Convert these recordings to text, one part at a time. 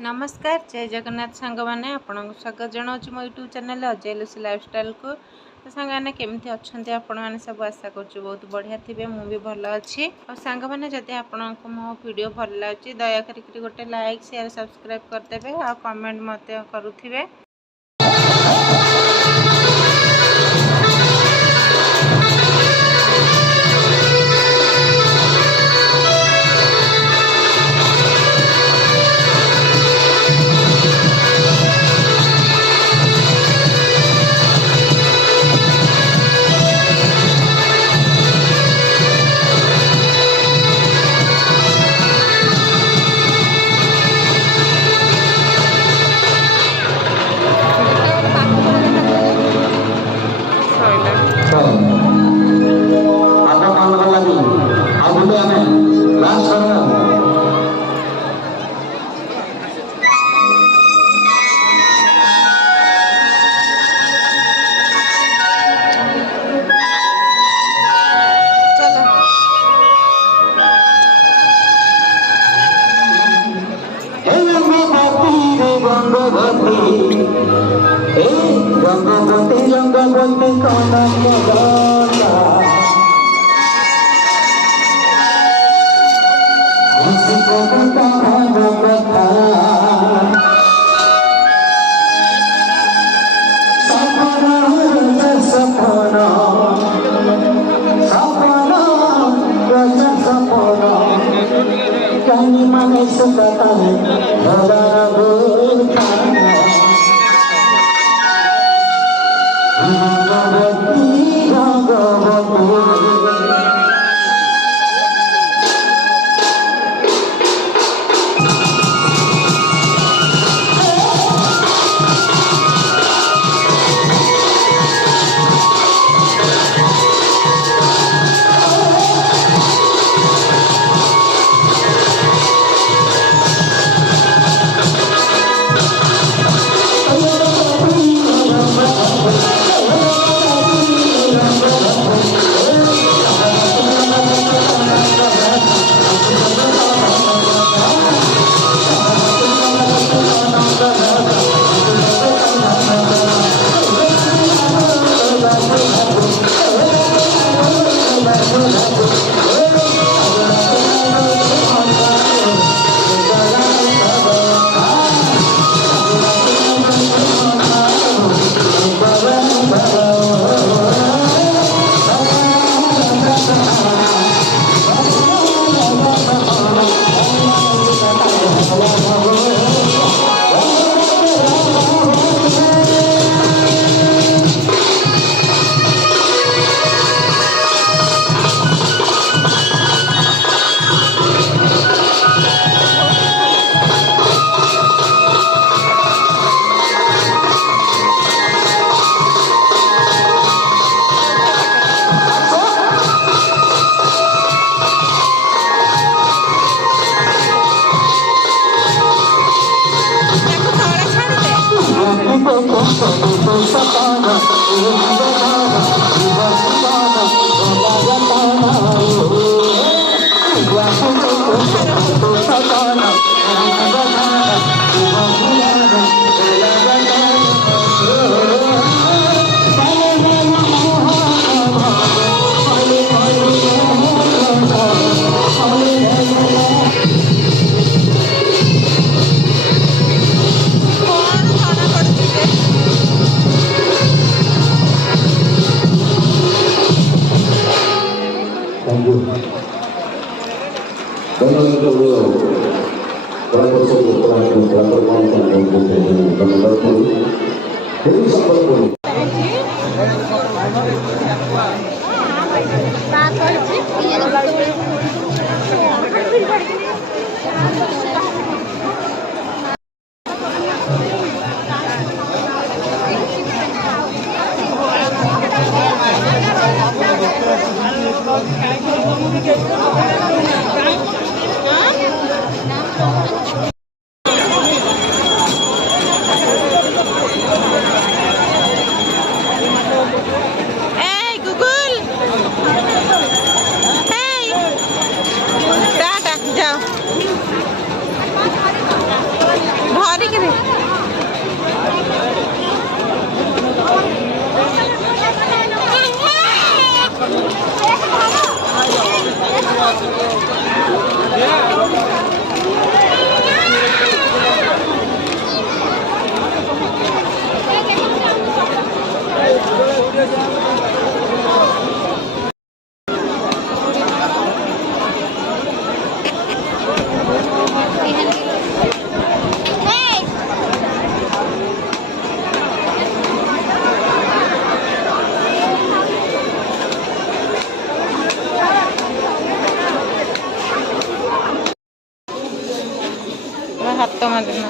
नमस्कार जय जगन्नाथ सांग मैंने आपको स्वागत जनाऊँ मो YouTube channel Ajay Lucy lifestyle को। तो सांग मैंने केमती अच्छा आपण मैंने सब आशा कर बहुत बढ़िया थे मुझे भल अच्छी और सांग मैंने जदि आपण को मो वीडियो भल लगे दया करी गोटे लाइक शेयर सब्सक्राइब करदे और कमेंट मत करुवे। रंगवती रंगवती कहीं मन सुखता Hey Google! Hey! ହାତ ମାରିନା।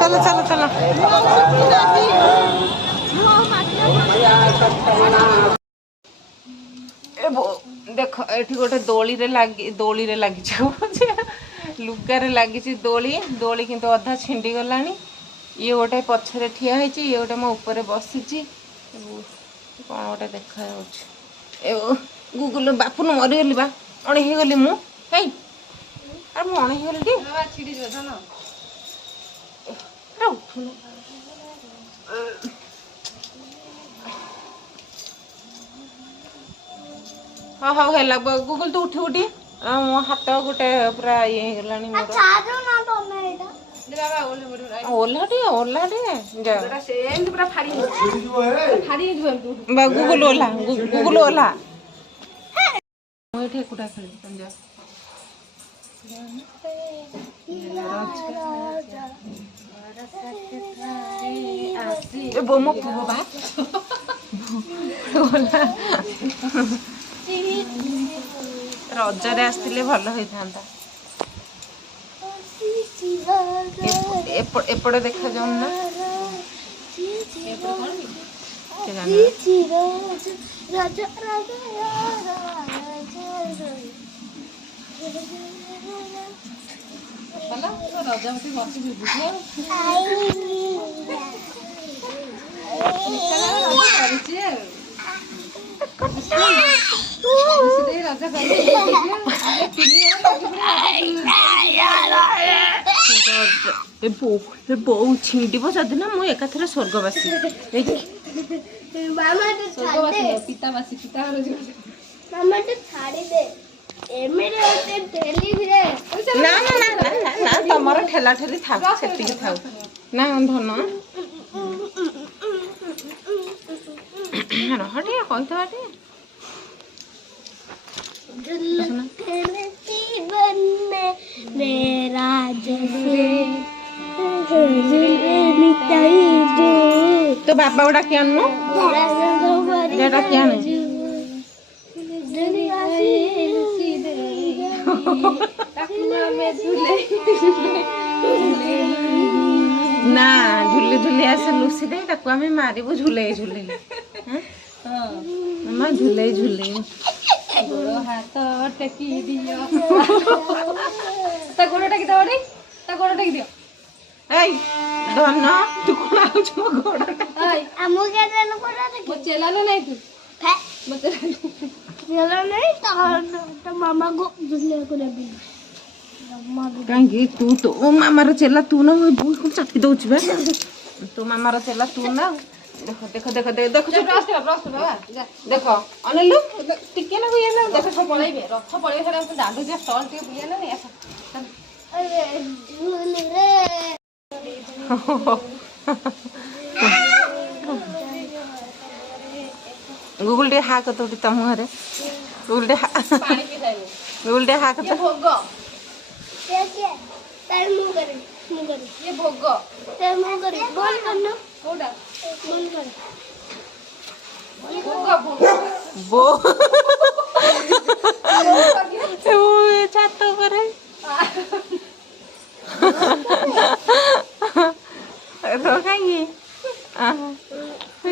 चलो चलो चलो देख ये गोटे दोली रे लगी लुगारे लगी दोली दोली किंतु अधा छिंडी गला ये गोटे पछरे ठिया है ये गोटे मो ऊपर बसी कौन गोटे देखा गूगल बापू न मरीगली बा अणे हो गली मु अरे मणे हो गली उठुन हाँ हाँ है गूगल तो उठी उठी मो हाथ गोटे पूरा ये गलानी मोर गूगल ओला गूगल ओला ठेकुटा खेल मो पुओ बा रजरे आसते भल होता एपटे देखा जाऊन ना रजावती बो छिंडी जदि ना मुझे एकाथरे स्वर्गवासी ना ना ना ना ना तुम ठेला ठेली था ना धन रहे कहते तो बापा गुड़ा क्या क्या ना झूले झूले आसे लुसी दे ताको आमे मारिबो झूले झूले मामा झूले झूले गोड़ हाथ टेकी दियो ता गोड़ टेकी दो रे ता गोड़ टेकी दियो एई धन तू कोन आउछ मो गोड़ एई हमु के देन गोड़ टेकी मो चेलालो नै तू फे मो चेलालो नै तो मामा को झूले को देबी कहीं तू तो ओ मामार चेला तू ना बहुत चाटी दौच बे तू मामार चेला तू ना देखो देखो देखो देखो देखो अनिलु टिके ना ये ना देखो सब पळाइबे रथ पळै हेरा दांडू जे स्टॉल टे बुया ना नहीं ऐसा अरे झूल रे गूगल डे हा कतो तम घरे गूगल डे पानी पी जाई गूगल डे हा कतो भोग ये तार मु करे ये भोग तार मु करे बोल करनो कोडा बोल कर बो छात पर ତ କାହିଁକି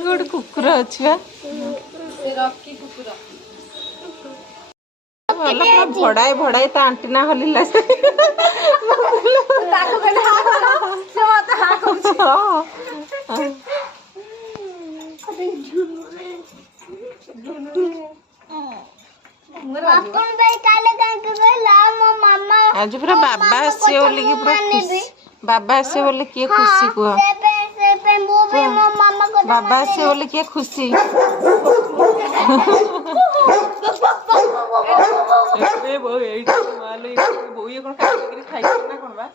ଗୋଟେ କୁକୁର ଅଛି ବା ଭଲ ପୁରା ଭଡ଼ାଏ ତା ଆଣ୍ଟିନା ହଲିଲା ସେ ଆଜି ପୁରା ବାବା ଆସିବେ ବୋଲିକି ପୁରା ଖୁସି ବାବା ଆସିବେ ବୋଲି କିଏ ଖୁସି କୁହ ବାବା ଆସିବେ ବୋଲି କିଏ ଖୁସି ବୋଉ କଣ ଖାଇକିରି ନା କଣ ବା